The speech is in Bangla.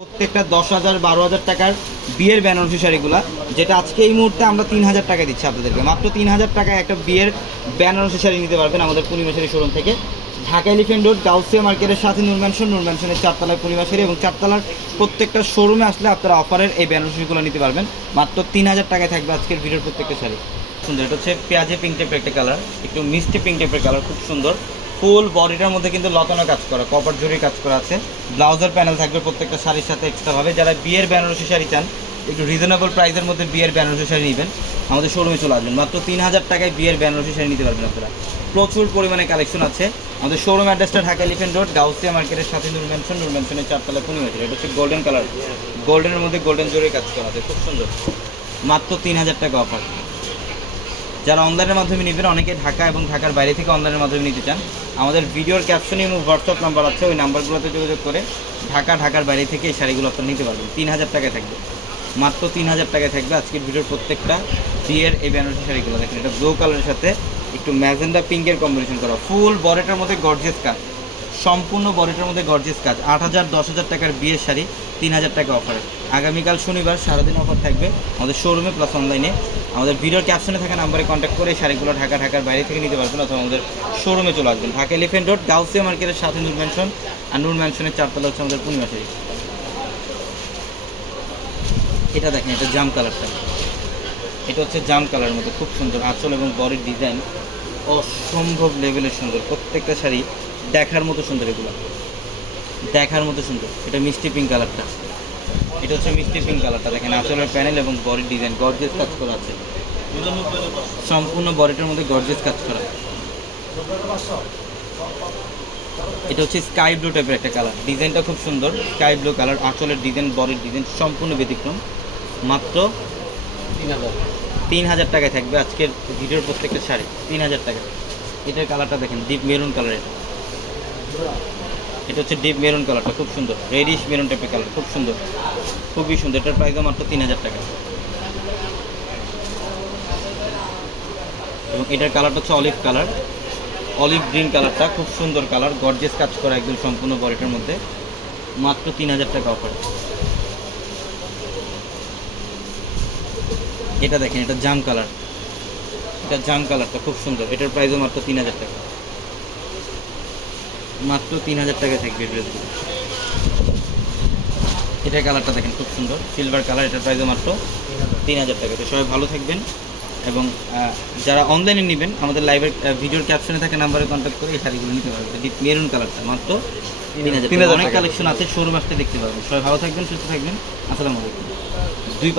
প্রত্যেকটা দশ হাজার, বারো হাজার টাকার বিয়ের বেনারসি শাড়িগুলা যেটা আজকে এই মুহূর্তে আমরা তিন হাজার টাকা দিচ্ছি আপনাদেরকে। মাত্র তিন হাজার টাকায় একটা বিয়ের বেনারসি শাড়ি নিতে পারবেন আমাদের পূর্ণিমাশারি শোরুম থেকে। ঢাকা এলিফেন্ট রোড গাউসিয়া মার্কেটের সাথে নূর ম্যানশন নূর ম্যানশনের চারতলায় পূর্ণিমাশারি এবং চারতলার প্রত্যেকটা শোরুমে আসলে আপনারা অফারের এই বেনারসিগুলো নিতে পারবেন। মাত্র তিন হাজার টাকায় থাকবে আজকের ভিডিওর প্রত্যেকটা শাড়ি। সুন্দর, এটা হচ্ছে পেঁয়াজে পিঙ্ক টাইপের একটা কালার একটু মিষ্টি পিঙ্ক টাইপের কালার খুব সুন্দর। ফুল বডিটার মধ্যে কিন্তু লতানো কাজ করা, কপার জরি কাজ করা আছে। ব্লাউজার প্যানেল থাকবে প্রত্যেকটা শাড়ির সাথে এক্সট্রা ভাবে। যারা বিয়ের বেনারসি শাড়ি চান, একটু রিজনেবল প্রাইসের মধ্যে বিয়ের বেনারসি শাড়ি নেবেন। আমাদের শোরুমে চলে আসবেন। মাত্র তিন হাজার টাকায় বিয়ের বেনারসি শাড়ি নিতে পারবেন আপনারা। প্রচুর পরিমাণে কালেকশন আছে। আমাদের শোরুম অ্যাড্রেসটা ঢাকা এলিফেন্ট রোড গাউসিয়া মার্কেটের সাথে নূর ম্যানশন নূর ম্যানশনের চারতলা পূর্ণিমাটি এটা হচ্ছে গোল্ডেন কালার গোল্ডেনের মধ্যে গোল্ডেন জরির কাজ করা আছে। খুব সুন্দর। মাত্র তিন হাজার টাকা অফার যারা অনলাইনের মাধ্যমে নেবেন, অনেকে ঢাকা এবং ঢাকার বাইরে থেকে অনলাইনের মাধ্যমে নিতে চান, আমাদের ভিডিওর ক্যাপশনে এবং হোয়াটসঅ্যাপ নাম্বার আছে, ওই নাম্বারগুলোতে যোগাযোগ করে ঢাকা, ঢাকার বাইরে থেকে এই শাড়িগুলো আপনারা নিতে পারবেন। তিন হাজার টাকায় থাকবে। মাত্র তিন হাজার টাকায় থাকবে আজকের ভিডিওর প্রত্যেকটা বিয়ের এই বেনারসি শাড়িগুলো। দেখেন, এটা ব্লু কালারের সাথে একটু ম্যাজেন্ডা পিঙ্কের কম্বিনেশন করা। ফুল বডিটার মধ্যে গর্জিয়াস কাজ সম্পূর্ণ বডিটার মধ্যে গর্জিয়াস কাজ আট হাজার, দশ হাজার টাকার বিয়ের শাড়ি, তিন হাজার টাকা অফারে আগামীকাল শনিবার সারাদিন অফার থাকবে আমাদের শোরুমে প্লাস অনলাইনে আমাদের ভিডিওর ক্যাপশনে থাকা নাম্বারে কন্ট্যাক্ট করে শাড়িগুলো ঢাকা, ঢাকার বাইরে থেকে নিতে পারবেন অথবা আমাদের শোরুমে চলে আসবেন। ঢাকা এলিফেন্ট রোড গাউসিয়া মার্কেটের সাথে নূর ম্যানশন আর নূর ম্যানশনের চারতলা হচ্ছে আমাদের পূর্ণিমা শাড়ি। এটা দেখেন, এটা জাম কালারটা। এটা হচ্ছে জাম কালারের মতো, খুব সুন্দর আঁচল এবং বডির ডিজাইন অসম্ভব লেভেলের সুন্দর। প্রত্যেকটা শাড়ি দেখার মতো সুন্দর এগুলো। দেখার মতো সুন্দর। এটা মিষ্টি পিঙ্ক কালারটা। এটা হচ্ছে মিষ্টি পিঙ্ক কালারটা দেখেন আঁচলের প্যানেল এবং বডির ডিজাইন গর্জেস কাজ করা আছে। সম্পূর্ণ বডিটার মধ্যে গর্জেস কাজ করা। এটা হচ্ছে স্কাই ব্লু টাইপের একটা কালার ডিজাইনটা খুব সুন্দর। স্কাই ব্লু কালার আঁচলের ডিজাইন বডির ডিজাইন সম্পূর্ণ ব্যতিক্রম। মাত্র তিন হাজার তিন হাজার টাকায় থাকবে আজকের ভিডিওর প্রত্যেকটা শাড়ি। তিন হাজার টাকা। এটার কালারটা দেখেন ডিপ মেরুন কালার এটা হচ্ছে ডিপ মেরুন কালারটা খুব সুন্দর। রেডিশ মেরুন টাইপের কালার খুব সুন্দর। খুবই সুন্দর। এটার প্রাইসও মাত্র তিন হাজার টাকা। এবং এটার কালারটা হচ্ছে অলিভ কালার অলিভ গ্রিন কালারটা খুব সুন্দর কালার গর্জেস কাজ করা একদম সম্পূর্ণ বডিটার মধ্যে। মাত্র তিন হাজার টাকা অফার এটা দেখেন, এটা জাম কালার এটা জাম কালারটা খুব সুন্দর। এটার প্রাইসও মাত্র তিন হাজার টাকা। মাত্র তিন হাজার টাকা থাকবে ড্রেসগুলো এটার কালারটা দেখেন খুব সুন্দর। সিলভার কালার এটার প্রাইসও মাত্র তিন হাজার টাকা তো সবাই ভালো থাকবেন এবং যারা অনলাইনে নেবেন আমাদের লাইভের ভিডিওর ক্যাপশনে থাকা নাম্বারে কন্ট্যাক্ট করে এই শাড়িগুলো নিতে পারবেন। ডিপ মেরুন কালারটা মাত্র তিন হাজার অনেক কালেকশন আছে শোরুম আসতে দেখতে পারবেন। সবাই ভালো থাকবেন সুস্থ থাকবেন। আসসালামু আলাইকুম। দুই